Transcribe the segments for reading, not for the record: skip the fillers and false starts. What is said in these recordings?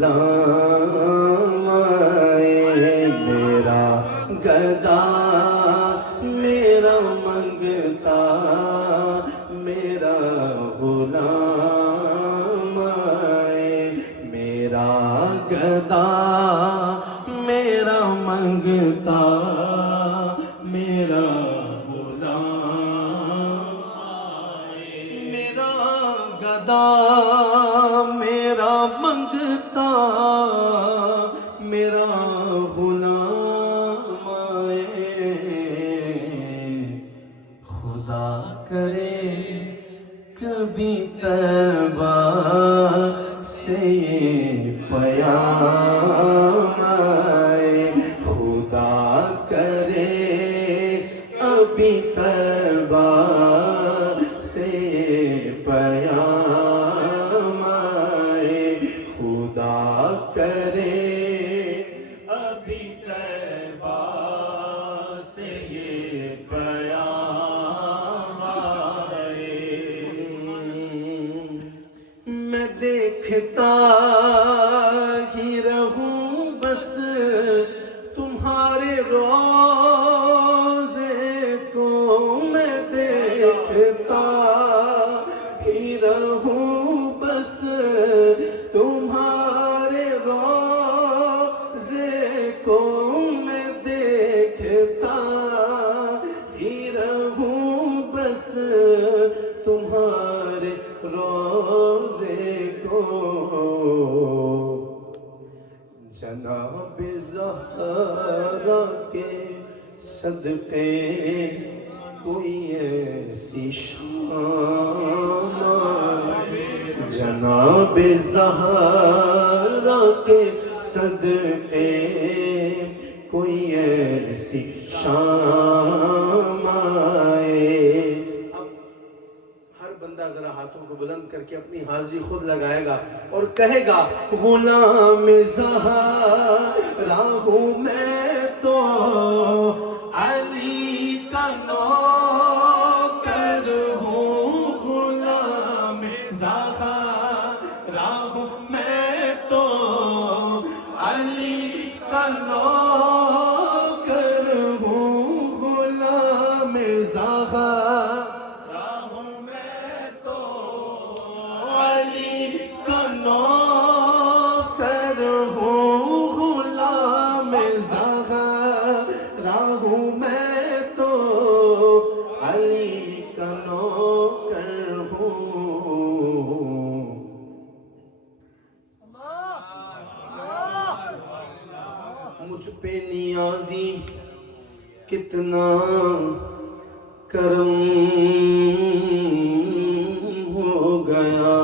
غلام آئے میرا گدا میرا منگتا میرا غلام آئے میرا گدا میرا منگتا میرا غلام میرا گدا میرا منگتا میرا غلام آئے خدا کرے کبھی طیبہ سے یہ پیام آئے خدا کرے ابھی طیبہ سے یہ پیام آئے خدا کرے ابھی طیبہ سے یہ پیام آئے میں دیکھتا ہی رہوں بس تمہارے روضے کو میں دیکھتا ہی رہوں بس تمہارے روضے کو میں دیکھتا ہی رہوں بس تمہارے روضے کو جناب زہرا کے صدقے کوئی ایسی شام جناب زہرا کے صدقے کوئی ایسی شام آئے بندہ ذرا ہاتھوں کو بلند کر کے اپنی حاضری خود لگائے گا اور کہے گا غلام زہرا ہوں میں تو علی کا نوکر ہوں غلام زہرا ہوں میں تو علی کا نوکر ہوں غلام زہرا مجھ پہ نیازی کتنا کرم ہو گیا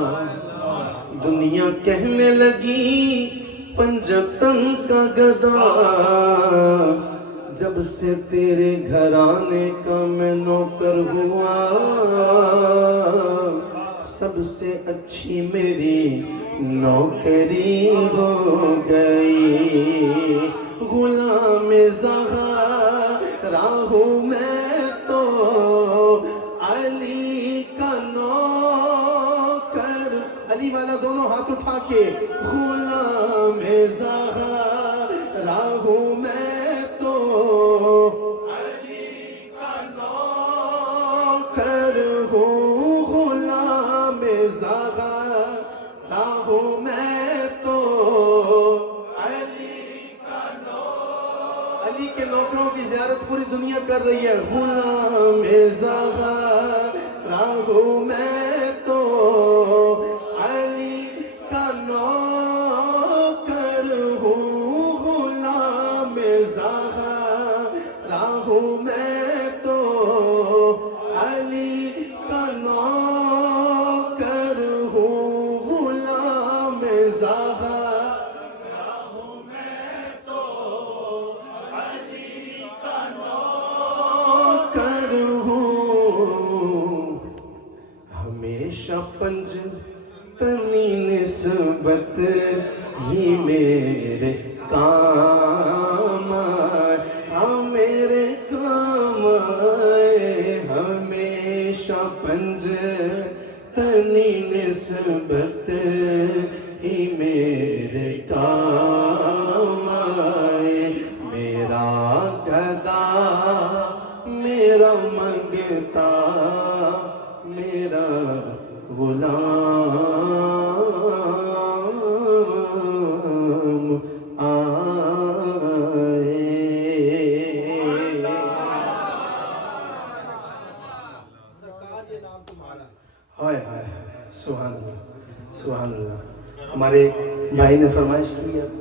دنیا کہنے لگی پنجتن کا گدا جب سے تیرے گھرانے کا میں نوکر ہوا سب سے اچھی میری نوکری ہو گئی غلام زہرا ہوں میں تو علی کا نوکر علی والا دونوں ہاتھ اٹھا کے غلام زہرا ہوں میں تو علی کا نوکر ہوں غلام زہرا ہوں میں تو علی کے نوکروں کی زیارت پوری دنیا کر رہی ہے غلام زہرا ہوں میں تو علی کا نوکر ہوں غلام زہرا ہوں میں تو علی کا نوکر ہوں غلام زہرا پنجتنی نسبت ہی میرے کام آئے ہاں میرے کام آئے ہمیشہ پنجتنی نسبت ہی میرے کام آئے، میرا گدا میرا منگتا میرا غلام آئے۔ ہائے ہائے ہائے، سبحان اللہ سبحان اللہ۔ ہمارے بھائی نے فرمائش کی ہے